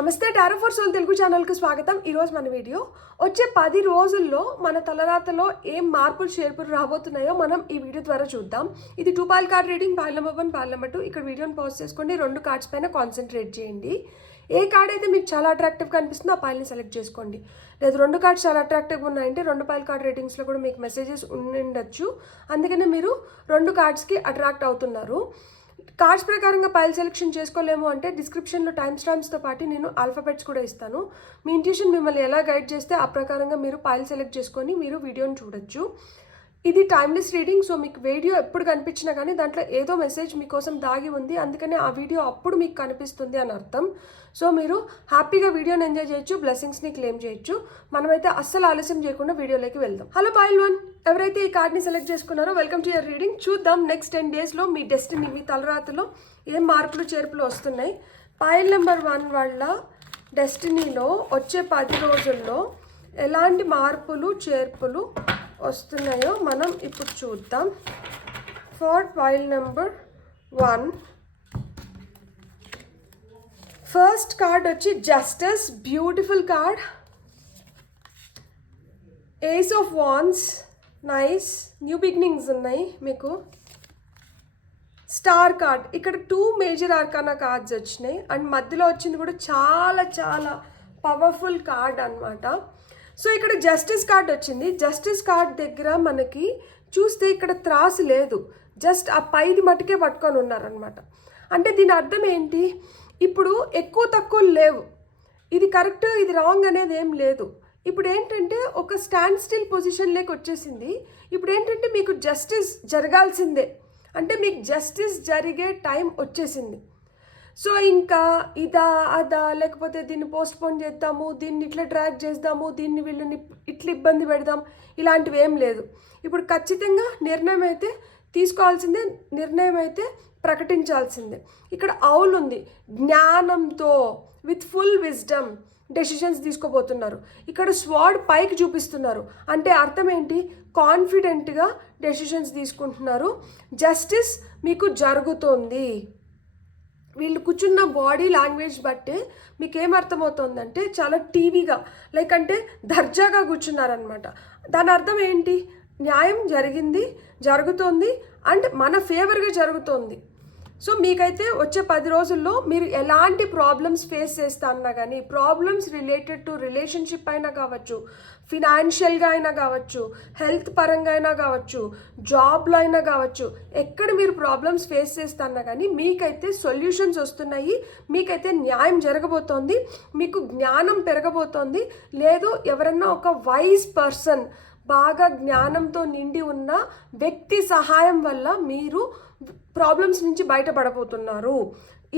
నమస్తే tarot for soul Telugu ఛానల్కి స్వాగతం. ఈరోజు మన వీడియో వచ్చే 10 రోజుల్లో మన తలరాతలో ఏం మార్పులు చేర్పులు రాబోతున్నాయో మనం ఈ వీడియో ద్వారా చూద్దాం. ఇది 2 foil card reading, foil number 1, foil number 2. ఇక్కడ వీడియోని పాజ్ చేసుకోండి, 2 కార్డ్స్ పైన కాన్సన్ట్రేట్ చేయండి. ఏ కార్డ్ అయితే మీకు చాలా అట్రాక్టివ్గా అనిపిస్తుందో ఆ పాయిల్ని సెలెక్ట్ చేసుకోండి. లేదు 2 కార్డ్స్ చాలా అట్రాక్టివ్గా ఉన్నాయంటే 2 పాయిల్ కార్డ్ రేటింగ్స్లో కూడా మీకు మెసేజెస్ ఉండొచ్చు, అందుకనే మీరు 2 కార్డ్స్కి అట్రాక్ట్ అవుతున్నారు. కార్డ్స్ ప్రకారంగా పాయిల్ సెలెక్షన్ చేసుకోలేము అంటే డిస్క్రిప్షన్లో టైమ్ స్టాంప్స్తో పాటు నేను ఆల్ఫాబెట్స్ కూడా ఇస్తాను. మీ ఇంట్యూషన్ మిమ్మల్ని ఎలా గైడ్ చేస్తే ఆ ప్రకారంగా మీరు పాయిల్ సెలెక్ట్ చేసుకొని మీరు వీడియోని చూడొచ్చు. ఇది టైమ్లెస్ రీడింగ్, సో మీకు వీడియో ఎప్పుడు కనిపించినా కానీ దాంట్లో ఏదో మెసేజ్ మీకోసం దాగి ఉంది, అందుకనే ఆ వీడియో అప్పుడు మీకు కనిపిస్తుంది అని అర్థం. సో మీరు హ్యాపీగా వీడియోని ఎంజాయ్ చేయొచ్చు, బ్లెస్సింగ్స్ని క్లెయిమ్ చేయొచ్చు. మనమైతే అస్సలు ఆలస్యం చేయకుండా వీడియోలోకి వెళ్దాం. హలో పాయిల్ 1, ఎవరైతే ఈ కార్డ్ని సెలెక్ట్ చేసుకున్నారో వెల్కమ్ టు యువర్ రీడింగ్. చూద్దాం నెక్స్ట్ 10 డేస్లో మీ డెస్టినీ, మీ తలరాతలో ఏం మార్పులు చేర్పులు వస్తున్నాయి. పాయిల్ నెంబర్ 1 వాళ్ళ డెస్టినీలో వచ్చే 10 రోజుల్లో ఎలాంటి మార్పులు చేర్పులు వస్తున్నాయో మనం ఇప్పుడు చూద్దాం. For pile number 1 first card వచ్చి justice, beautiful card. Ace of wands, nice, new beginnings ఉన్నాయి మీకు. స్టార్ కార్డ్, ఇక్కడ 2 మేజర్ ఆర్కానా కార్డ్స్ వచ్చినాయి అండ్ మధ్యలో వచ్చింది కూడా చాలా చాలా పవర్ఫుల్ కార్డ్ అనమాట. సో ఇక్కడ జస్టిస్ కార్డ్ వచ్చింది. జస్టిస్ కార్డ్ దగ్గర మనకి చూస్తే ఇక్కడ త్రాసు లేదు, జస్ట్ ఆ పైది మటుకే పట్టుకొని ఉన్నారనమాట. అంటే దీని అర్థం ఏంటి, ఇప్పుడు ఎక్కువ తక్కువ లేవు, ఇది కరెక్ట్ ఇది రాంగ్ అనేది ఏం లేదు. ఇప్పుడు ఏంటంటే ఒక స్టాండ్ స్టిల్ పొజిషన్లోకి వచ్చేసింది. ఇప్పుడు ఏంటంటే మీకు జస్టిస్ జరగాల్సిందే, అంటే మీకు జస్టిస్ జరిగే టైం వచ్చేసింది. సో ఇంకా ఇదా అదా లేకపోతే దీన్ని పోస్ట్పోన్ చేద్దాము, దీన్ని ఇట్లా ట్రాక్ చేద్దాము, దీన్ని వీళ్ళని ఇట్లా ఇబ్బంది పెడదాం, ఇలాంటివి ఏం లేదు. ఇప్పుడు ఖచ్చితంగా నిర్ణయం అయితే తీసుకోవాల్సిందే, నిర్ణయం అయితే ప్రకటించాల్సిందే. ఇక్కడ అవుల్ ఉంది, జ్ఞానంతో విత్ ఫుల్ విజ్డమ్ డెసిషన్స్ తీసుకోబోతున్నారు. ఇక్కడ స్వార్డ్ పైకి చూపిస్తున్నారు, అంటే అర్థం ఏంటి, కాన్ఫిడెంట్గా డెసిషన్స్ తీసుకుంటున్నారు. జస్టిస్ మీకు జరుగుతోంది. వీళ్ళు కూర్చున్న బాడీ లాంగ్వేజ్ బట్టే మీకు ఏమర్థమవుతుందంటే చాలా టీవీగా లైక్ అంటే దర్జాగా కూర్చున్నారనమాట. దాని అర్థం ఏంటి, న్యాయం జరిగింది, జరుగుతోంది అండ్ మన ఫేవర్గా జరుగుతోంది. సో మీకైతే వచ్చే 10 రోజుల్లో మీరు ఎలాంటి ప్రాబ్లమ్స్ ఫేస్ చేస్తా అన్నా కానీ, ప్రాబ్లమ్స్ రిలేటెడ్ టు రిలేషన్షిప్ అయినా కావచ్చు, ఫినాన్షియల్గా అయినా కావచ్చు, హెల్త్ పరంగా అయినా కావచ్చు, జాబ్లో అయినా కావచ్చు, ఎక్కడ మీరు ప్రాబ్లమ్స్ ఫేస్ చేస్తా అన్నా కానీ మీకైతే సొల్యూషన్స్ వస్తున్నాయి, మీకైతే న్యాయం జరగబోతోంది, మీకు జ్ఞానం పెరగబోతోంది. లేదు ఎవరన్నా ఒక వైజ్ పర్సన్, బాగా జ్ఞానంతో నిండి ఉన్న వ్యక్తి సహాయం వల్ల మీరు ప్రాబ్లమ్స్ నుంచి బయటపడబోతున్నారు.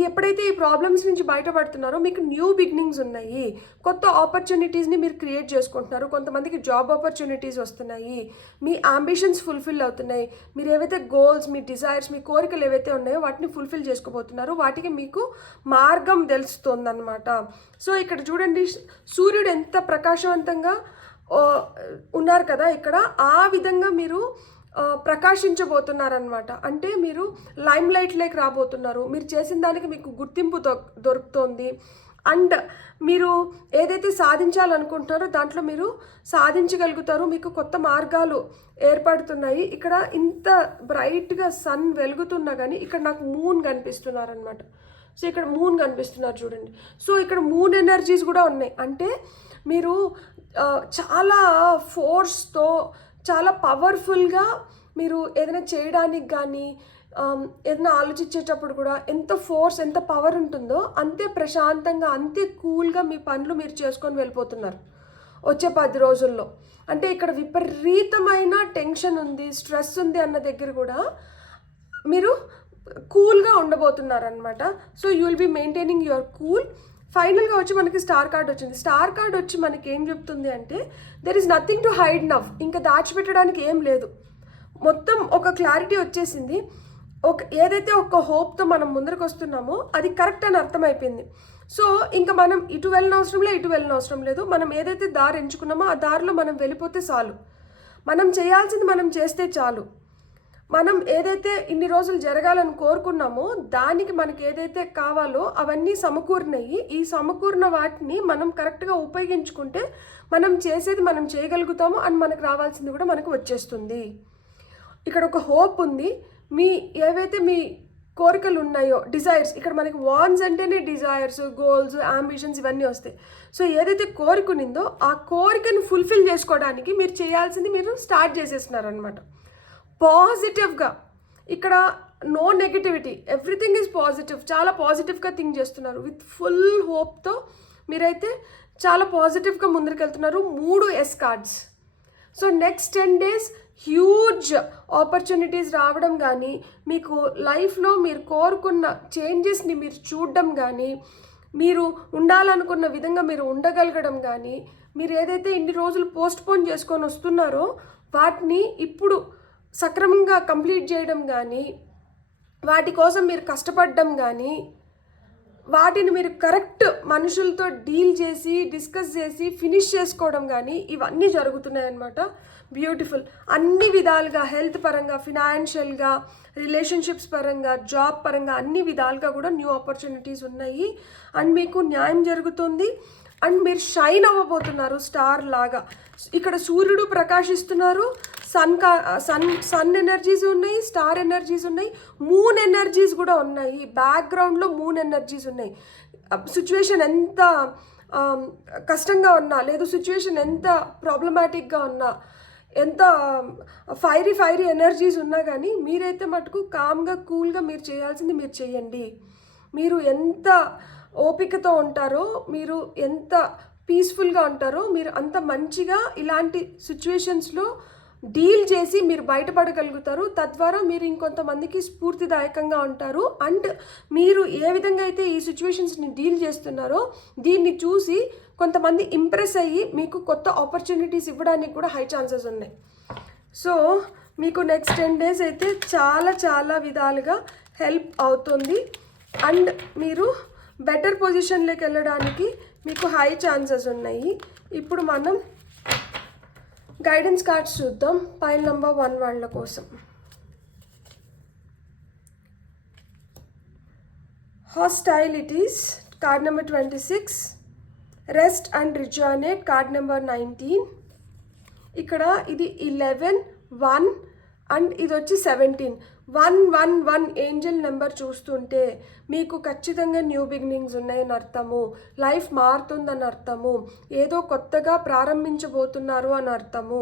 ఎప్పుడైతే ఈ ప్రాబ్లమ్స్ నుంచి బయటపడుతున్నారో మీకు న్యూ బిగినింగ్స్ ఉన్నాయి, కొత్త ఆపర్చునిటీస్ని మీరు క్రియేట్ చేసుకుంటున్నారు. కొంతమందికి జాబ్ ఆపర్చునిటీస్ వస్తున్నాయి, మీ అంబిషన్స్ ఫుల్ఫిల్ అవుతున్నాయి, మీరు ఏవైతే గోల్స్, మీ డిజైర్స్, మీ కోరికలు ఏవైతే ఉన్నాయో వాటిని ఫుల్ఫిల్ చేసుకోబోతున్నారు. వాటికి మీకు మార్గం తెలుస్తుందన్నమాట. సో ఇక్కడ చూడండి, సూర్యుడు ఎంత ప్రకాశవంతంగా ఉన్నారు కదా, ఇక్కడ ఆ విధంగా మీరు ప్రకాశించబోతున్నారనమాట. అంటే మీరు లైమ్ లైట్లోకి రాబోతున్నారు, మీరు చేసిన దానికి మీకు గుర్తింపు దొరుకుతుంది అండ్ మీరు ఏదైతే సాధించాలనుకుంటున్నారో దాంట్లో మీరు సాధించగలుగుతారు. మీకు కొత్త మార్గాలు ఏర్పడుతున్నాయి. ఇక్కడ ఇంత బ్రైట్గా సన్ వెలుగుతున్నా కానీ ఇక్కడ నాకు మూన్ కనిపిస్తున్నారనమాట. సో ఇక్కడ మూన్ కనిపిస్తున్నారు చూడండి. సో ఇక్కడ మూన్ ఎనర్జీస్ కూడా ఉన్నాయి, అంటే మీరు చాలా ఫోర్స్తో, చాలా పవర్ఫుల్గా మీరు ఏదైనా చేయడానికి కానీ ఏదైనా ఆలోచించేటప్పుడు కూడా ఎంత ఫోర్స్, ఎంత పవర్ ఉంటుందో అంతే ప్రశాంతంగా, అంతే కూల్గా మీ పనులు మీరు చేసుకొని వెళ్ళిపోతున్నారు వచ్చే 10 రోజుల్లో. అంటే ఇక్కడ విపరీతమైన టెన్షన్ ఉంది, స్ట్రెస్ ఉంది అన్న దగ్గర కూడా మీరు కూల్గా ఉండబోతున్నారనమాట. So you will be maintaining your cool. ఫైనల్గా వచ్చి మనకి స్టార్ కార్డ్ వచ్చింది. స్టార్ కార్డ్ వచ్చి మనకి ఏం చెప్తుంది అంటే there is nothing to hide now, ఇంకా దాచిపెట్టడానికి ఏం లేదు, మొత్తం ఒక క్లారిటీ వచ్చేసింది. ఏదైతే ఒక హోప్తో మనం ముందరకు వస్తున్నామో అది కరెక్ట్ అని అర్థమైపోయింది. సో ఇంకా మనం ఇటు వెళ్ళిన అవసరం లేదు, ఇటు వెళ్ళిన అవసరం లేదు. మనం ఏదైతే దారి ఎంచుకున్నామో ఆ దారిలో మనం వెళ్ళిపోతే చాలు, మనం చేయాల్సింది మనం చేస్తే చాలు. మనం ఏదైతే ఇన్ని రోజులు జరగాలని కోరుకున్నామో దానికి మనకి ఏదైతే కావాలో అవన్నీ సమకూరినాయి. ఈ సమకూరిన వాటిని మనం కరెక్ట్గా ఉపయోగించుకుంటే మనం చేసేది మనం చేయగలుగుతాము అండ్ మనకు రావాల్సింది కూడా మనకు వచ్చేస్తుంది. ఇక్కడ ఒక హోప్ ఉంది. ఏవైతే మీ కోరికలు ఉన్నాయో, డిజైర్స్, ఇక్కడ మనకి వాన్స్ అంటేనే డిజైర్స్, గోల్స్, అంబిషన్స్ ఇవన్నీ వస్తాయి. సో ఏదైతే కోరిక ఉన్నిందో ఆ కోరికను ఫుల్ఫిల్ చేసుకోవడానికి మీరు చేయాల్సింది మీరు స్టార్ట్ చేసేస్తున్నారనమాట. పాజిటివ్గా, ఇక్కడ no negativity, everything is positive. చాలా పాజిటివ్గా థింక్ చేస్తున్నారు. విత్ ఫుల్ హోప్తో మీరైతే చాలా పాజిటివ్గా ముందుకెళ్తున్నారు. 3 S cards. So next 10 days huge opportunities రావడం కానీ, మీకు లైఫ్లో మీరు కోరుకున్న చేంజెస్ని మీరు చూడడం కానీ, మీరు ఉండాలనుకున్న విధంగా మీరు ఉండగలగడం కానీ, మీరు ఏదైతే ఇన్ని రోజులు పోస్ట్పోన్ చేసుకొని వస్తున్నారో వాటిని ఇప్పుడు సక్రమంగా కంప్లీట్ చేయడం కానీ, వాటి కోసం మీరు కష్టపడడం కానీ, వాటిని మీరు కరెక్ట్ మనుషులతో డీల్ చేసి డిస్కస్ చేసి ఫినిష్ చేసుకోవడం కానీ ఇవన్నీ జరుగుతున్నాయన్నమాట. బ్యూటిఫుల్. అన్ని విధాలుగా, హెల్త్ పరంగా, ఫినాన్షియల్గా, రిలేషన్షిప్స్ పరంగా, జాబ్ పరంగా అన్ని విధాలుగా కూడా న్యూ ఆపర్చునిటీస్ ఉన్నాయి అండ్ మీకు న్యాయం జరుగుతుంది అండ్ మీరు షైన్ అవ్వబోతున్నారు స్టార్ లాగా. ఇక్కడ సూర్యుడు ప్రకాశిస్తున్నారు, సన్ ఎనర్జీస్ ఉన్నాయి, స్టార్ ఎనర్జీస్ ఉన్నాయి, మూన్ ఎనర్జీస్ కూడా ఉన్నాయి. బ్యాక్గ్రౌండ్లో మూన్ ఎనర్జీస్ ఉన్నాయి. సిచ్యువేషన్ ఎంత కష్టంగా ఉన్నా, లేదు సిచ్యువేషన్ ఎంత ప్రాబ్లమాటిక్గా ఉన్నా, ఎంత ఫైరీ ఎనర్జీస్ ఉన్నా కానీ మీరైతే మటుకు కామ్గా, కూల్గా మీరు చేయాల్సింది మీరు చేయండి. మీరు ఎంత ఓపికతో ఉంటారో, మీరు ఎంత పీస్ఫుల్గా ఉంటారో, మీరు అంత మంచిగా ఇలాంటి సిచ్యువేషన్స్లో డీల్ చేసి మీరు బయటపడగలుగుతారు. తద్వారా మీరు ఇంకొంతమందికి స్ఫూర్తిదాయకంగా ఉంటారు. అండ్ మీరు ఏ విధంగా అయితే ఈ సిచ్యువేషన్స్ని డీల్ చేస్తున్నారో దీన్ని చూసి కొంతమంది ఇంప్రెస్ అయ్యి మీకు కొత్త ఆపర్చునిటీస్ ఇవ్వడానికి కూడా హై ఛాన్సెస్ ఉన్నాయి. సో మీకు నెక్స్ట్ 10 days అయితే చాలా చాలా విధాలుగా హెల్ప్ అవుతుంది అండ్ మీరు బెటర్ పొజిషన్లోకి వెళ్ళడానికి మీకు హై ఛాన్సెస్ ఉన్నాయి. ఇప్పుడు మనం గైడెన్స్ కార్డ్స్ చూద్దాం పైల్ నెంబర్ 1 వాళ్ళ కోసం. Hostilities card number 26, rest and rejuvenate card number 19. ఇక్కడ ఇది 11, 1 అండ్ ఇది వచ్చి 17. 111 ఏంజల్ నెంబర్ చూస్తుంటే మీకు ఖచ్చితంగా న్యూ బిగినింగ్స్ ఉన్నాయని అర్థము, లైఫ్ మారుతుందని అర్థము, ఏదో కొత్తగా ప్రారంభించబోతున్నారు అని అర్థము.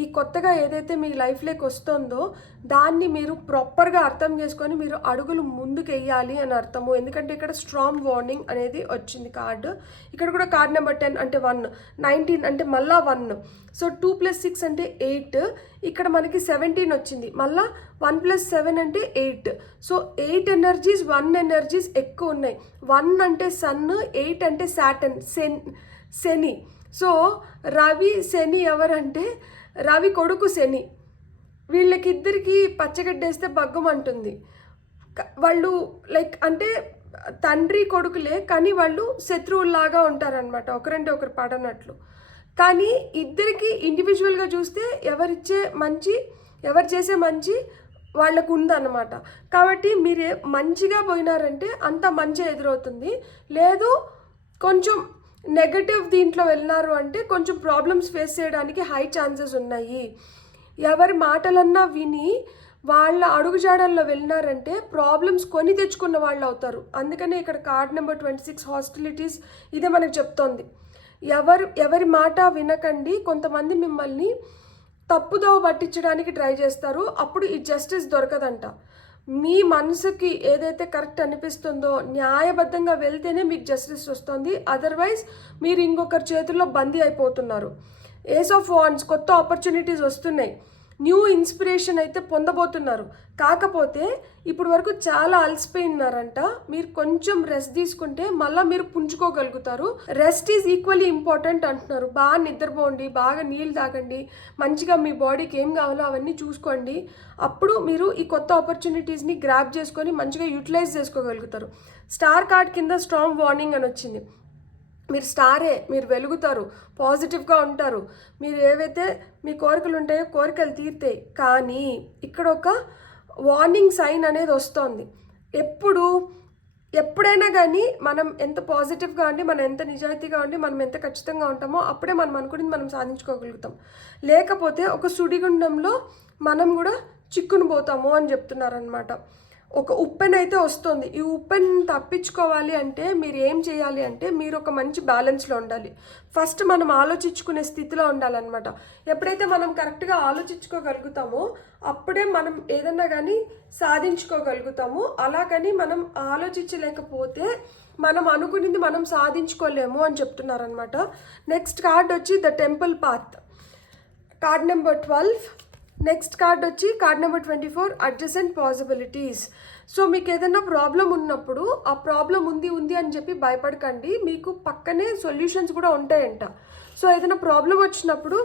ఈ కొత్తగా ఏదైతే మీ లైఫ్లోకి వస్తుందో దాన్ని మీరు ప్రాపర్గా అర్థం చేసుకొని మీరు అడుగులు ముందుకు వెయ్యాలి అని అర్థము. ఎందుకంటే ఇక్కడ స్ట్రాంగ్ వార్నింగ్ అనేది వచ్చింది కార్డు. ఇక్కడ కూడా కార్డ్ నెంబర్ 10 అంటే 1, 19 అంటే మళ్ళా 1. సో 2 + 6 అంటే 8. ఇక్కడ మనకి 17 వచ్చింది, మళ్ళా 1 + 7 అంటే 8. సో 8 ఎనర్జీస్, 1 ఎనర్జీస్ ఎక్కువ ఉన్నాయి. 1 అంటే సన్, 8 అంటే సాటర్న్, శని. సో రవి శని ఎవరంటే రవి కొడుకు శని. వీళ్ళకిద్దరికి పచ్చగడ్డేస్తే బగ్గమంటుంది. వాళ్ళు లైక్ అంటే తండ్రి కొడుకులే కానీ వాళ్ళు శత్రువుల్లాగా ఉంటారనమాట, ఒకరంటే ఒకరు పడనట్లు. కానీ ఇద్దరికి ఇండివిజువల్గా చూస్తే ఎవరు చేసే మంచి వాళ్ళకు ఉందన్నమాట. కాబట్టి మీరు మంచిగా పోయినారంటే అంత మంచి ఎదురవుతుంది. లేదు కొంచెం నెగటివ్ దీంట్లో వెళ్ళినారు అంటే కొంచెం ప్రాబ్లమ్స్ ఫేస్ చేయడానికి హై ఛాన్సెస్ ఉన్నాయి. ఎవరి మాటలన్నా విని వాళ్ళ అడుగుజాడల్లో వెళ్ళినారంటే ప్రాబ్లమ్స్ కొని తెచ్చుకున్న వాళ్ళు అవుతారు. అందుకనే ఇక్కడ కార్డ్ నెంబర్ 26 హాస్టిలిటీస్ ఇదే మనకు చెప్తోంది. ఎవరి మాట వినకండి. కొంతమంది మిమ్మల్ని తప్పుదోవ పట్టించడానికి ట్రై చేస్తారు, అప్పుడు ఈ జస్టిస్ దొరకదంట. మీ మనసుకి ఏదైతే కరెక్ట్ అనిపిస్తుందో న్యాయబద్ధంగా వెళ్తేనే మీకు జస్టిస్ వస్తుంది. అదర్వైజ్ మీరు ఇంకొకరి చేతుల్లో బందీ అయిపోతున్నారు. ఏస్ ఆఫ్ వాండ్స్, కొత్త ఆపర్చునిటీస్ వస్తున్నాయి, న్యూ ఇన్స్పిరేషన్ అయితే పొందబోతున్నారు. కాకపోతే ఇప్పుడు వరకు చాలా అలసిపోయినారంట. మీరు కొంచెం రెస్ట్ తీసుకుంటే మళ్ళీ మీరు పుంజుకోగలుగుతారు. రెస్ట్ ఈజ్ ఈక్వల్లీ ఇంపార్టెంట్ అంటున్నారు. బాగా నిద్రపోండి, బాగా నీళ్ళు తాగండి, మంచిగా మీ బాడీకి ఏం కావాలో అవన్నీ చూసుకోండి. అప్పుడు మీరు ఈ కొత్త ఆపర్చునిటీస్ని గ్రాప్ చేసుకొని మంచిగా యూటిలైజ్ చేసుకోగలుగుతారు. స్టార్ కార్డ్ కింద స్ట్రాంగ్ వార్నింగ్ అని వచ్చింది. మీరు స్టారే, మీరు వెలుగుతారు, పాజిటివ్గా ఉంటారు. మీరు ఏవైతే మీ కోరికలు ఉంటాయో కోరికలు తీరుతాయి. కానీ ఇక్కడ ఒక వార్నింగ్ సైన్ అనేది వస్తుంది. ఎప్పుడైనా కానీ మనం ఎంత పాజిటివ్గా ఉండి, మనం ఎంత నిజాయితీగా ఉండి, మనం ఎంత ఖచ్చితంగా ఉంటామో అప్పుడే మనం అనుకుని మనం సాధించుకోగలుగుతాం. లేకపోతే ఒక సుడిగుండంలో మనం కూడా చిక్కుని పోతాము అని చెప్తున్నారనమాట. ఒక ఉప్పెన్ అయితే వస్తుంది. ఈ ఉప్పెన్ తప్పించుకోవాలి అంటే మీరు ఏం చేయాలి అంటే, మీరు ఒక మంచి బ్యాలెన్స్లో ఉండాలి. ఫస్ట్ మనం ఆలోచించుకునే స్థితిలో ఉండాలన్నమాట. ఎప్పుడైతే మనం కరెక్ట్గా ఆలోచించుకోగలుగుతామో అప్పుడే మనం ఏదన్నా కానీ సాధించుకోగలుగుతాము. అలాగని మనం ఆలోచించలేకపోతే మనం అనుకునేది మనం సాధించుకోలేము అని చెప్తున్నారనమాట. నెక్స్ట్ కార్డ్ వచ్చి the temple path, card number 12. Next card వచ్చి card number 24, adjacent possibilities. So మీకు ఏదైనా ప్రాబ్లం ఉన్నప్పుడు ఆ ప్రాబ్లం ఉంది అని చెప్పి భయపడకండి, మీకు పక్కనే సొల్యూషన్స్ కూడా ఉంటాయంట. సో ఏదైనా ప్రాబ్లం వచ్చినప్పుడు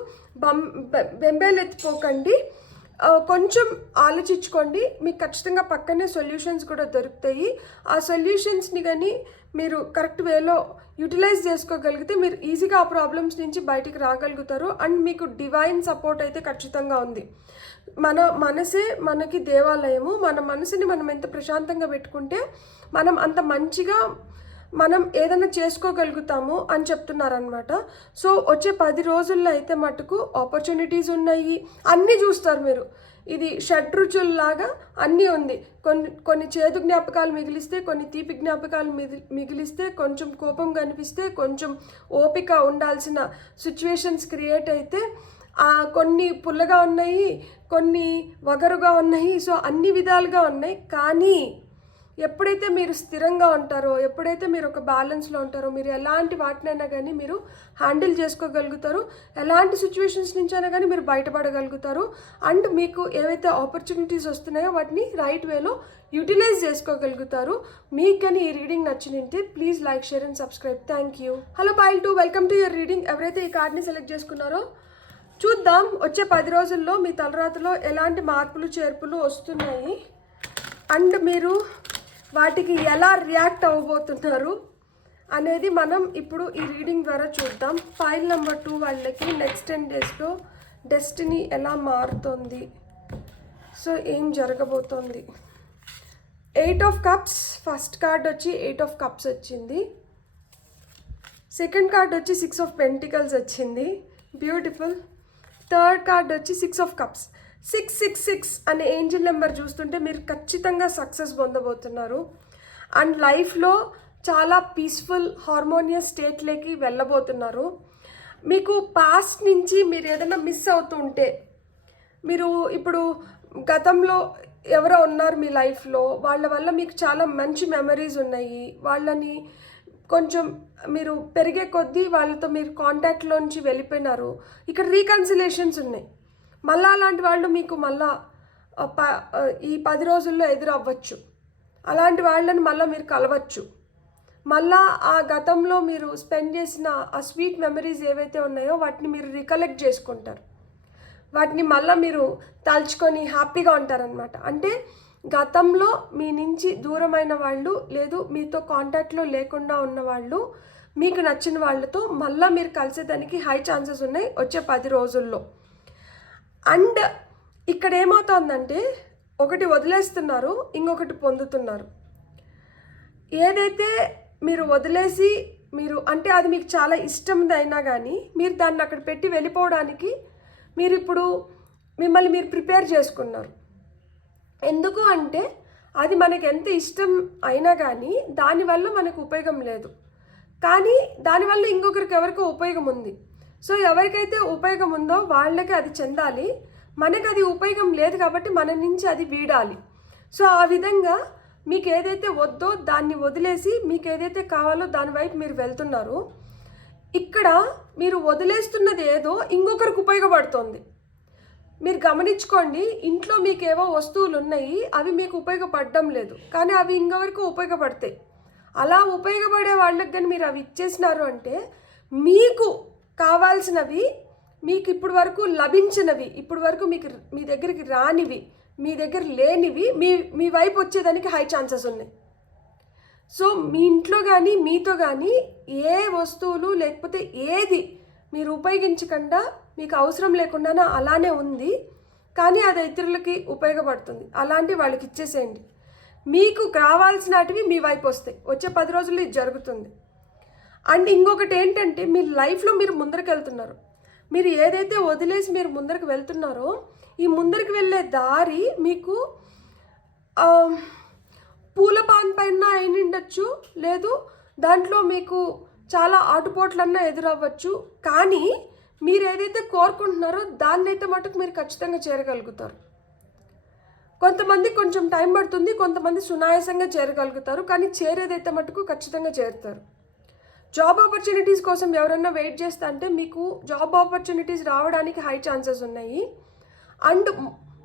బెంబేలెత్తిపోకండి, కొంచెం ఆలోచించుకోండి, మీకు ఖచ్చితంగా పక్కనే సొల్యూషన్స్ కూడా దొరుకుతాయి. ఆ సొల్యూషన్స్ని కానీ మీరు కరెక్ట్ వేలో యూటిలైజ్ చేసుకోగలిగితే మీరు ఈజీగా ఆ ప్రాబ్లమ్స్ నుంచి బయటికి రాగలుగుతారు. అండ్ మీకు డివైన్ సపోర్ట్ అయితే ఖచ్చితంగా ఉంది. మన మనసే మనకి దేవాలయము. మన మనసుని మనం ఎంత ప్రశాంతంగా పెట్టుకుంటే మనం అంత మంచిగా మనం ఏదైనా చేసుకోగలుగుతాము అని చెప్తున్నారనమాట. సో వచ్చే 10 రోజుల్లో అయితే మటుకు ఆపర్చునిటీస్ ఉన్నాయి, అన్నీ చూస్తారు మీరు. ఇది షడ్రుచుల్లాగా అన్నీ ఉంది. కొన్ని చేదు జ్ఞాపకాలు మిగిలిస్తే, కొన్ని తీపి జ్ఞాపకాలు మిగిలిస్తే, కొంచెం కోపం కనిపిస్తే, కొంచెం ఓపిక ఉండాల్సిన సిచ్యువేషన్స్ క్రియేట్ అయితే, కొన్ని పుల్లగా ఉన్నాయి, కొన్ని వగరుగా ఉన్నాయి. సో అన్ని విధాలుగా ఉన్నాయి. కానీ ఎప్పుడైతే మీరు స్థిరంగా ఉంటారో, ఎప్పుడైతే మీరు ఒక బ్యాలెన్స్లో ఉంటారో, మీరు ఎలాంటి వాటినైనా కానీ మీరు హ్యాండిల్ చేసుకోగలుగుతారు. ఎలాంటి సిచ్యువేషన్స్ నుంచి అయినా కానీ మీరు బయటపడగలుగుతారు. అండ్ మీకు ఏవైతే ఆపర్చునిటీస్ వస్తున్నాయో వాటిని రైట్ వేలో యూటిలైజ్ చేసుకోగలుగుతారు. మీకు కానీ ఈ రీడింగ్ నచ్చినంటే please like, share and subscribe. Thank you. Hello pile 2, welcome to your reading. ఎవరైతే ఈ కార్డ్ని సెలెక్ట్ చేసుకున్నారో చూద్దాం వచ్చే 10 రోజుల్లో మీ తలరాతలో ఎలాంటి మార్పులు చేర్పులు వస్తున్నాయి అండ్ మీరు వాటికి ఎలా రియాక్ట్ అవ్వబోతున్నారు అనేది మనం ఇప్పుడు ఈ రీడింగ్ ద్వారా చూద్దాం. ఫైల్ నెంబర్ 2 వాళ్ళకి నెక్స్ట్ 10 డేస్లో డెస్టినీ ఎలా మారుతుంది, సో ఏం జరగబోతోంది. 8 ఆఫ్ కప్స్, ఫస్ట్ కార్డ్ వచ్చి 8 ఆఫ్ కప్స్ వచ్చింది. సెకండ్ కార్డ్ వచ్చి 6 ఆఫ్ పెంటికల్స్ వచ్చింది, బ్యూటిఫుల్. థర్డ్ కార్డ్ వచ్చి 6 ఆఫ్ కప్స్. 666 అనే ఏంజిల్ నెంబర్ చూస్తుంటే మీరు ఖచ్చితంగా సక్సెస్ పొందబోతున్నారు అండ్ లైఫ్లో చాలా పీస్ఫుల్ హార్మోనియస్ స్టేట్లోకి వెళ్ళబోతున్నారు. మీకు పాస్ట్ నుంచి మీరు ఏదైనా మిస్ అవుతుంటే, మీరు ఇప్పుడు గతంలో ఎవరో ఉన్నారు మీ లైఫ్లో, వాళ్ళ వల్ల మీకు చాలా మంచి మెమరీస్ ఉన్నాయి, వాళ్ళని కొంచెం మీరు పెరిగే కొద్దీ వాళ్ళతో మీరు కాంటాక్ట్లోంచి వెళ్ళిపోయినారు. ఇక్కడ రీకన్సిలేషన్స్ ఉన్నాయి. మళ్ళా అలాంటి వాళ్ళు మీకు మళ్ళా ఈ 10 రోజుల్లో ఎదురవ్వచ్చు. అలాంటి వాళ్ళని మళ్ళీ మీరు కలవచ్చు. మళ్ళా ఆ గతంలో మీరు స్పెండ్ చేసిన ఆ స్వీట్ మెమరీస్ ఏవైతే ఉన్నాయో వాటిని మీరు రికలెక్ట్ చేసుకుంటారు. వాటిని మళ్ళీ మీరు తలుచుకొని హ్యాపీగా ఉంటారనమాట. అంటే గతంలో మీ నుంచి దూరమైన వాళ్ళు, లేదు మీతో కాంటాక్ట్లో లేకుండా ఉన్న వాళ్ళు, మీకు నచ్చిన వాళ్ళతో మళ్ళీ మీరు కలిసేదానికి హై ఛాన్సెస్ ఉన్నాయి వచ్చే 10 రోజుల్లో. అండ్ ఇక్కడ ఏమవుతుందంటే, ఒకటి వదిలేస్తున్నారు, ఇంకొకటి పొందుతున్నారు. ఏదైతే మీరు వదిలేసి మీరు అంటే అది మీకు చాలా ఇష్టంది అయినా కానీ మీరు దాన్ని అక్కడ పెట్టి వెళ్ళిపోవడానికి మీరు ఇప్పుడు మిమ్మల్ని మీరు ప్రిపేర్ చేసుకున్నారు. ఎందుకు అంటే అది మనకు ఎంత ఇష్టం అయినా కానీ దానివల్ల మనకు ఉపయోగం లేదు, కానీ దానివల్ల ఇంకొకరికి ఎవరికో ఉపయోగం ఉంది. సో ఎవరికైతే ఉపయోగం ఉందో వాళ్ళకి అది చెందాలి, మనకు అది ఉపయోగం లేదు కాబట్టి మన నుంచి అది వీడాలి. సో ఆ విధంగా మీకు ఏదైతే వద్దో దాన్ని వదిలేసి మీకు ఏదైతే కావాలో దాని వైపు మీరు వెళ్తున్నారు. ఇక్కడ మీరు వదిలేస్తున్నది ఏదో ఇంకొకరికి ఉపయోగపడుతుంది. మీరు గమనించుకోండి, ఇంట్లో మీకు ఏవో వస్తువులు ఉన్నాయి, అవి మీకు ఉపయోగపడడం లేదు, కానీ అవి ఇంకొకరికి ఉపయోగపడతాయి. అలా ఉపయోగపడే వాళ్ళకి కానీ మీరు అవి ఇచ్చేసినారు అంటే మీకు కావాల్సినవి, మీకు ఇప్పుడు వరకు లభించినవి, ఇప్పుడు వరకు మీకు మీ దగ్గరికి రానివి, మీ దగ్గర లేనివి మీ వైపు వచ్చేదానికి హై ఛాన్సెస్ ఉన్నాయి. సో మీ ఇంట్లో కానీ మీతో కానీ ఏ వస్తువులు లేకపోతే ఏది మీరు ఉపయోగించకుండా మీకు అవసరం లేకుండా అలానే ఉంది, కానీ అది ఇతరులకి ఉపయోగపడుతుంది. అలాంటి వాళ్ళకి ఇచ్చేసేయండి. మీకు కావాల్సినటివి మీ వైపు వస్తాయి. వచ్చే 10 రోజుల్లో ఇది జరుగుతుంది. అండ్ ఇంకొకటి ఏంటంటే, మీ లైఫ్లో మీరు ముందరికి వెళ్తున్నారు. మీరు ఏదైతే వదిలేసి మీరు ముందరికి వెళ్తున్నారో, ఈ ముందరికి వెళ్ళే దారి మీకు పూల పాన్ పైన అయినిండొచ్చు, లేదు దాంట్లో మీకు చాలా ఆటుపోట్లన్నా ఎదురవ్వచ్చు. కానీ మీరు ఏదైతే కోరుకుంటున్నారో దాన్నైతే మటుకు మీరు ఖచ్చితంగా చేరగలుగుతారు. కొంతమంది కొంచెం టైం పడుతుంది, కొంతమంది సునాయాసంగా చేరగలుగుతారు. కానీ చేరేదైతే మటుకు ఖచ్చితంగా చేరుతారు. జాబ్ ఆపర్చునిటీస్ కోసం ఎవరన్నా వెయిట్ చేస్తా అంటే మీకు జాబ్ ఆపర్చునిటీస్ రావడానికి హై ఛాన్సెస్ ఉన్నాయి. అండ్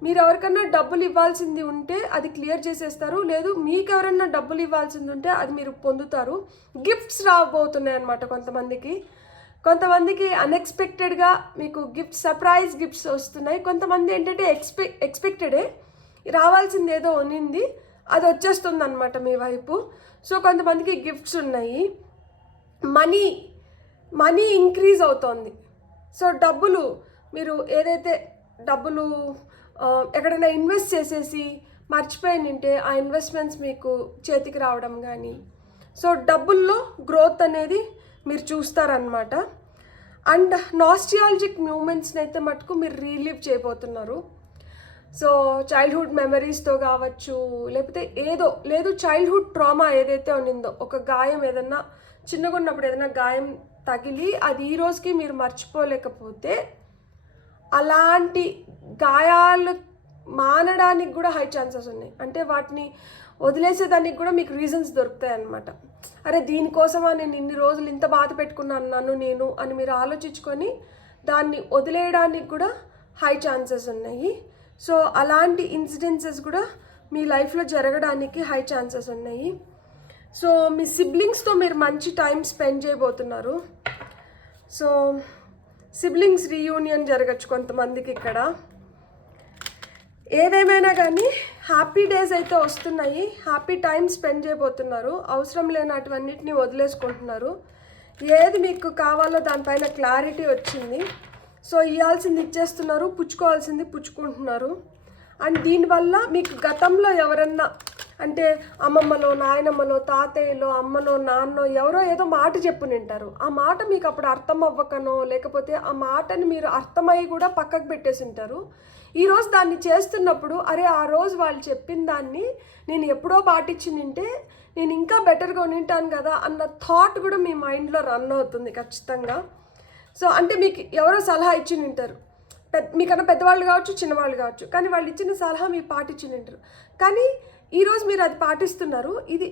మీరు ఎవరికన్నా డబ్బులు ఇవ్వాల్సింది ఉంటే అది క్లియర్ చేసేస్తారు, లేదు మీకు ఎవరన్నా డబ్బులు ఇవ్వాల్సింది ఉంటే అది మీరు పొందుతారు. గిఫ్ట్స్ రాబోతున్నాయి అన్నమాట కొంతమందికి అన్ఎక్స్పెక్టెడ్గా మీకు సర్ప్రైజ్ గిఫ్ట్స్ వస్తున్నాయి. కొంతమంది ఏంటంటే ఎక్స్పెక్టెడే రావాల్సింది ఏదో ఉన్నింది, అది వచ్చేస్తుంది అనమాట మీ వైపు. సో కొంతమందికి గిఫ్ట్స్ ఉన్నాయి. మనీ ఇంక్రీజ్ అవుతోంది. సో డబ్బులు మీరు ఏదైతే డబ్బులు ఎక్కడైనా ఇన్వెస్ట్ చేసేసి మర్చిపోయినంటే ఆ ఇన్వెస్ట్మెంట్స్ మీకు చేతికి రావడం కానీ, సో డబ్బుల్లో గ్రోత్ అనేది మీరు చూస్తారనమాట. అండ్ నాస్టాల్జిక్ మూమెంట్స్ని అయితే మటుకు మీరు రీలీవ్ చేయబోతున్నారు. సో చైల్డ్హుడ్ మెమరీస్తో కావచ్చు, లేకపోతే లేదు చైల్డ్హుడ్ ట్రామా ఏదైతే ఉన్నిందో, ఒక గాయం ఏదన్నా చిన్నగా ఉన్నప్పుడు ఏదైనా గాయం తగిలి అది ఈ రోజుకి మీరు మర్చిపోలేకపోతే, అలాంటి గాయాలు మానడానికి కూడా హై ఛాన్సెస్ ఉన్నాయి. అంటే వాటిని వదిలేసేదానికి కూడా మీకు రీజన్స్ దొరుకుతాయి అన్నమాట. అరే దీనికోసమా నేను ఇన్ని రోజులు ఇంత బాధ పెట్టుకున్నాను నేను అని మీరు ఆలోచించుకొని దాన్ని వదిలేయడానికి కూడా హై ఛాన్సెస్ ఉన్నాయి. సో అలాంటి ఇన్సిడెన్సెస్ కూడా మీ లైఫ్లో జరగడానికి హై ఛాన్సెస్ ఉన్నాయి. సో మీ సిబ్లింగ్స్తో మీరు మంచి టైం స్పెండ్ చేయబోతున్నారు. సో సిబ్లింగ్స్ రీయూనియన్ జరగచ్చు కొంతమందికి. ఇక్కడ ఏదేమైనా కానీ హ్యాపీ డేస్ అయితే వస్తున్నాయి. హ్యాపీ టైం స్పెండ్ చేయబోతున్నారు. అవసరం లేనటువన్నిటిని వదిలేసుకుంటున్నారు. ఏది మీకు కావాలో దానిపైన క్లారిటీ వచ్చింది. సో ఇవ్వాల్సింది ఇచ్చేస్తున్నారు, పుచ్చుకోవాల్సింది పుచ్చుకుంటున్నారు. అండ్ దీనివల్ల మీకు గతంలో ఎవరన్నా అంటే అమ్మమ్మలో, నాయనమ్మలో, తాతయ్యలో, అమ్మలో, నాన్నో ఎవరో ఏదో మాట చెప్పునింటారు. ఆ మాట మీకు అప్పుడు అర్థం అవ్వకనో, లేకపోతే ఆ మాటని మీరు అర్థమయ్యి కూడా పక్కకు పెట్టేసి ఉంటారు. ఈరోజు దాన్ని చేస్తున్నప్పుడు అరే ఆ రోజు వాళ్ళు చెప్పిన దాన్ని నేను ఎప్పుడో పాటించి నింటే నేను ఇంకా బెటర్గా ఉంటాను కదా అన్న థాట్ కూడా మీ మైండ్లో రన్ అవుతుంది ఖచ్చితంగా. సో అంటే మీకు ఎవరో సలహా ఇచ్చి నింటారు, మీకన్నా పెద్దవాళ్ళు కావచ్చు, చిన్నవాళ్ళు కావచ్చు, కానీ వాళ్ళు ఇచ్చిన సలహా మీరు పాటించి నింటారు. కానీ ఈరోజు మీరు అది పాటిస్తున్నారు. ఇది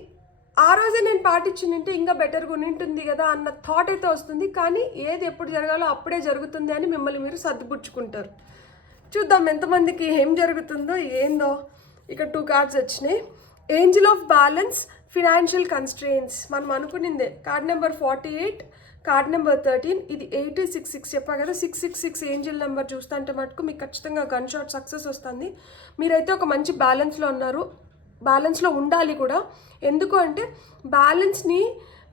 ఆ రోజే నేను పాటించిందంటే ఇంకా బెటర్గా ఉంటుంది కదా అన్న థాట్ అయితే వస్తుంది. కానీ ఏది ఎప్పుడు జరగాలో అప్పుడే జరుగుతుంది అని మిమ్మల్ని మీరు సర్దుపుచ్చుకుంటారు. చూద్దాం ఎంతమందికి ఏం జరుగుతుందో ఏందో. ఇక 2 కార్డ్స్ వచ్చినాయి. Angel of balance, financial constraints. మనం అనుకునిందే. Card number 48, card number 13. ఇది 866 చెప్పా కదా. 666 ఏంజిల్ నెంబర్ చూస్తా అంటే మటుకు మీకు ఖచ్చితంగా గన్ షాట్ సక్సెస్ వస్తుంది. మీరైతే ఒక మంచి బ్యాలెన్స్లో ఉన్నారు. బ్యాలెన్స్లో ఉండాలి కూడా. ఎందుకు అంటే బ్యాలెన్స్ని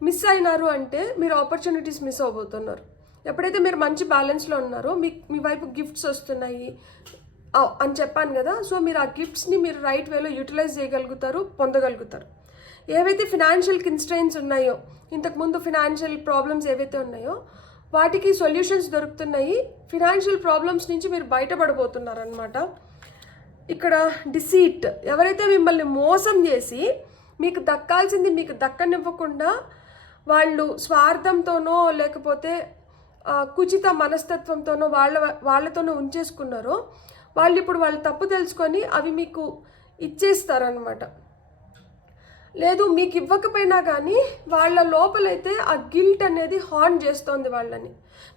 మిస్ అయినారు అంటే మీరు ఆపర్చునిటీస్ మిస్ అవబోతున్నారు. ఎప్పుడైతే మీరు మంచి బ్యాలెన్స్లో ఉన్నారో మీ వైపు గిఫ్ట్స్ వస్తున్నాయి అని చెప్పాను కదా. సో మీరు ఆ గిఫ్ట్స్ని మీరు రైట్ వేలో యూటిలైజ్ చేయగలుగుతారు, పొందగలుగుతారు. ఏవైతే ఫినాన్షియల్ కన్స్ట్రెయిన్స్ ఉన్నాయో, ఇంతకుముందు ఫినాన్షియల్ ప్రాబ్లమ్స్ ఏవైతే ఉన్నాయో వాటికి సొల్యూషన్స్ దొరుకుతున్నాయి. ఫినాన్షియల్ ప్రాబ్లమ్స్ నుంచి మీరు బయటపడబోతున్నారు అనమాట. ఇక్కడ డిసీట్, ఎవరైతే మిమ్మల్ని మోసం చేసి మీకు దక్కాల్సింది మీకు దక్కనివ్వకుండా వాళ్ళు స్వార్థంతోనో లేకపోతే కుచిత మనస్తత్వంతోనో వాళ్ళతోనో ఉంచేసుకున్నారో వాళ్ళు ఇప్పుడు వాళ్ళ తప్పు తెలుసుకొని అవి మీకు ఇచ్చేస్తారనమాట. లేదు మీకు ఇవ్వకపోయినా కానీ వాళ్ళ లోపలైతే ఆ గిల్ట్ అనేది హార్న్ చేస్తోంది వాళ్ళని.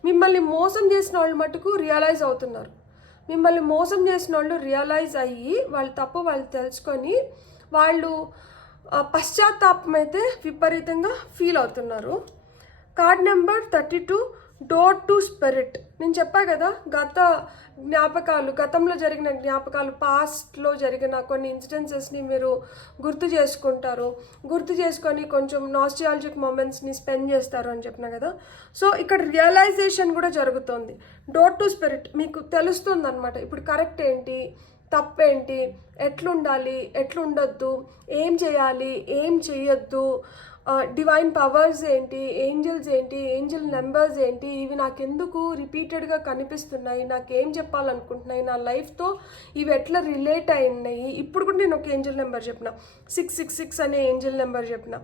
మిమ్మల్ని మోసం చేసిన వాళ్ళు మటుకు రియలైజ్ అవుతున్నారు. మిమ్మల్ని మోసం చేసిన వాళ్ళు రియలైజ్ అయ్యి వాళ్ళ తప్పు వాళ్ళు తెలుసుకొని వాళ్ళు పశ్చాత్తాపం అయితే విపరీతంగా ఫీల్ అవుతున్నారు. Card number 32, door to spirit. నేను చెప్పా కదా, గతంలో జరిగిన జ్ఞాపకాలు, పాస్ట్లో జరిగిన కొన్ని ఇన్సిడెన్సెస్ని మీరు గుర్తు చేసుకుంటారు, గుర్తు చేసుకొని కొంచెం నాస్టాలజిక్ మూమెంట్స్ని స్పెండ్ చేస్తారు అని చెప్పిన కదా. సో ఇక్కడ రియలైజేషన్ కూడా జరుగుతుంది. డోర్ టు స్పిరిట్ మీకు తెలుస్తుంది అనమాట. ఇప్పుడు కరెక్ట్ ఏంటి, తప్పేంటి, ఎట్లుండాలి, ఎట్లుండొద్దు, ఏం చేయాలి, ఏం చేయొద్దు, డివైన్ పవర్స్ ఏంటి, ఏంజల్స్ ఏంటి, ఏంజల్ నెంబర్స్ ఏంటి, ఇవి నాకెందుకు రిపీటెడ్గా కనిపిస్తున్నాయి, నాకేం చెప్పాలనుకుంటున్నాయి, నా లైఫ్తో ఇవి ఎట్లా రిలేట్ అయినాయి. ఇప్పుడు కూడా నేను ఒక ఏంజల్ నెంబర్ చెప్పిన, 666 అనే ఏంజల్ నెంబర్ చెప్పిన.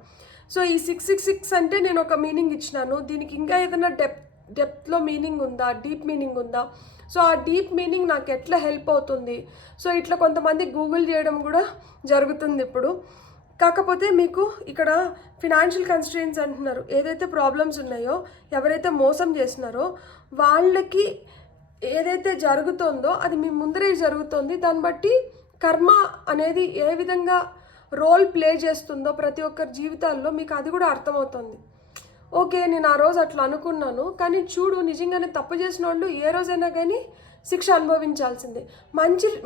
సో ఈ 666 అంటే నేను ఒక మీనింగ్ ఇచ్చినాను. దీనికి ఇంకా ఏదైనా డెప్త్లో మీనింగ్ ఉందా, డీప్ మీనింగ్ ఉందా, సో ఆ డీప్ మీనింగ్ నాకు ఎట్లా హెల్ప్ అవుతుంది. సో ఇట్లా కొంతమంది గూగుల్ చేయడం కూడా జరుగుతుంది ఇప్పుడు. కాకపోతే మీకు ఇక్కడ ఫినాన్షియల్ కన్స్ట్రెయిన్స్ అంటున్నారు, ఏదైతే ప్రాబ్లమ్స్ ఉన్నాయో, ఎవరైతే మోసం చేస్తున్నారో వాళ్ళకి ఏదైతే జరుగుతుందో అది మీ ముందరే జరుగుతుంది. దాన్ని బట్టి కర్మ అనేది ఏ విధంగా రోల్ ప్లే చేస్తుందో ప్రతి ఒక్కరి జీవితాల్లో మీకు అది కూడా అర్థమవుతుంది. ఓకే, నేను ఆ రోజు అట్లా అనుకున్నాను, కానీ చూడు నిజంగానే తప్పు చేసిన వాళ్ళు ఏ రోజైనా కానీ శిక్ష అనుభవించాల్సిందే.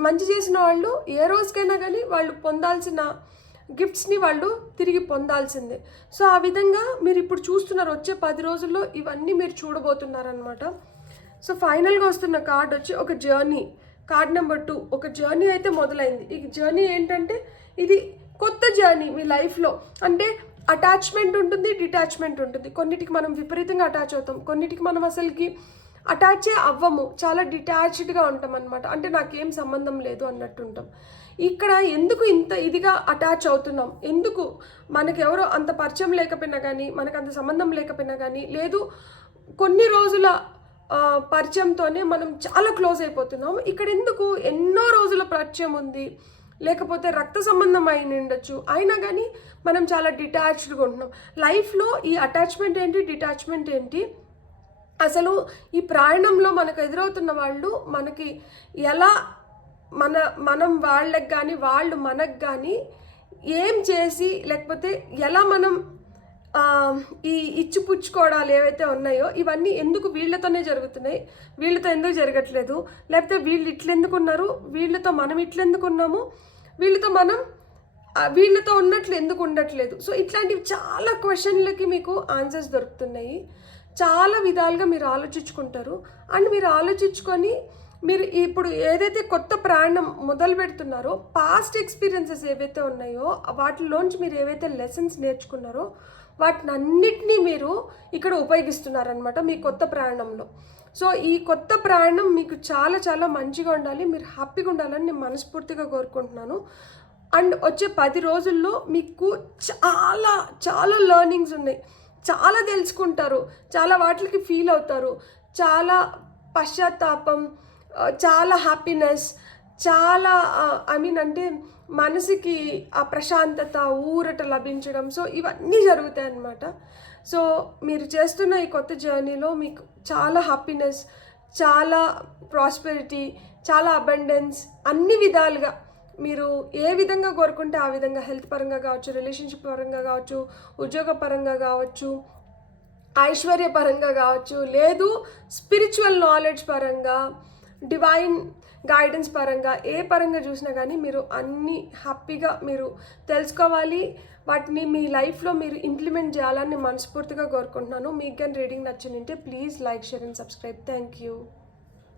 మంచి చేసిన వాళ్ళు ఏ రోజుకైనా కానీ వాళ్ళు పొందాల్సిన గిఫ్ట్స్ని వాళ్ళు తిరిగి పొందాల్సిందే. సో ఆ విధంగా మీరు ఇప్పుడు చూస్తున్నారు, వచ్చే 10 రోజుల్లో ఇవన్నీ మీరు చూడబోతున్నారనమాట. సో ఫైనల్గా వస్తున్న కార్డ్ వచ్చి ఒక జర్నీ, కార్డ్ నెంబర్ 2. ఒక జర్నీ అయితే మొదలైంది. ఈ జర్నీ ఏంటంటే ఇది కొత్త జర్నీ మీ లైఫ్లో. అంటే అటాచ్మెంట్ ఉంటుంది, డిటాచ్మెంట్ ఉంటుంది. కొన్నిటికి మనం విపరీతంగా అటాచ్ అవుతాం, కొన్నిటికి మనం అసలుకి అటాచే అవ్వము, చాలా డిటాచ్డ్గా ఉంటాం అనమాట. అంటే నాకేం సంబంధం లేదు అన్నట్టు ఉంటాం. ఇక్కడ ఎందుకు ఇంత ఇదిగా అటాచ్ అవుతున్నాం, ఎందుకు మనకు ఎవరో అంత పరిచయం లేకపోయినా కానీ, మనకు అంత సంబంధం లేకపోయినా కానీ, లేదు కొన్ని రోజుల పరిచయంతోనే మనం చాలా క్లోజ్ అయిపోతున్నాం. ఇక్కడ ఎందుకు ఎన్నో రోజుల పరిచయం ఉంది, లేకపోతే రక్త సంబంధం అయిన ఉండొచ్చు, అయినా కానీ మనం చాలా డిటాచ్డ్గా ఉంటున్నాం. లైఫ్లో ఈ అటాచ్మెంట్ ఏంటి, డిటాచ్మెంట్ ఏంటి, అసలు ఈ ప్రయాణంలో మనకు ఎదురవుతున్న వాళ్ళు మనకి ఎలా మనం వాళ్ళకి కానీ వాళ్ళు మనకు కానీ ఏం చేసి, లేకపోతే ఎలా మనం ఈ ఇచ్చిపుచ్చుకోవడాలు ఏవైతే ఉన్నాయో ఇవన్నీ ఎందుకు వీళ్ళతోనే జరుగుతున్నాయి, వీళ్ళతో ఎందుకు జరగట్లేదు, లేకపోతే వీళ్ళు ఇట్లెందుకున్నారు, వీళ్ళతో మనం ఇట్లెందుకున్నాము, వీళ్ళతో ఉన్నట్లు ఎందుకు ఉండట్లేదు. సో ఇట్లాంటివి చాలా క్వశ్చన్లకి మీకు ఆన్సర్స్ దొరుకుతున్నాయి. చాలా విధాలుగా మీరు ఆలోచించుకుంటారు. అండ్ మీరు ఆలోచించుకొని మీరు ఇప్పుడు ఏదైతే కొత్త ప్రయాణం మొదలు పెడుతున్నారో, పాస్ట్ ఎక్స్పీరియన్సెస్ ఏవైతే ఉన్నాయో వాటిలోంచి మీరు ఏవైతే లెసన్స్ నేర్చుకున్నారో వాటినన్నిటినీ మీరు ఇక్కడ ఉపయోగిస్తున్నారనమాట మీ కొత్త ప్రయాణంలో. సో ఈ కొత్త ప్రయాణం మీకు చాలా చాలా మంచిగా ఉండాలి, మీరు హ్యాపీగా ఉండాలని నేను మనస్ఫూర్తిగా కోరుకుంటున్నాను. అండ్ వచ్చే 10 రోజుల్లో మీకు చాలా చాలా లెర్నింగ్స్ ఉన్నాయి, చాలా తెలుసుకుంటారు, చాలా వాటికి ఫీల్ అవుతారు, చాలా పశ్చాత్తాపం, చాలా హ్యాపీనెస్, చాలా అంటే మనసుకి ఆ ప్రశాంతత, ఊరట లభించడం. సో ఇవన్నీ జరుగుతాయి అన్నమాట. సో మీరు చేస్తున్న ఈ కొత్త జర్నీలో మీకు చాలా హ్యాపీనెస్, చాలా ప్రాస్పెరిటీ, చాలా అబండెన్స్, అన్ని విధాలుగా మీరు ఏ విధంగా కోరుకుంటే ఆ విధంగా, హెల్త్ పరంగా కావచ్చు, రిలేషన్షిప్ పరంగా కావచ్చు, ఉద్యోగ పరంగా కావచ్చు, ఐశ్వర్య పరంగా కావచ్చు, లేదు స్పిరిచువల్ నాలెడ్జ్ పరంగా, డివైన్ గైడెన్స్ పరంగా, ఏ పరంగా చూసినా కానీ మీరు అన్నీ హ్యాపీగా మీరు తెలుసుకోవాలి. వాటిని మీ లైఫ్లో మీరు ఇంప్లిమెంట్ చేయాలని మనస్ఫూర్తిగా కోరుకుంటున్నాను. మీకు కానీ రీడింగ్ నచ్చిందంటే please like, share and subscribe. Thank you.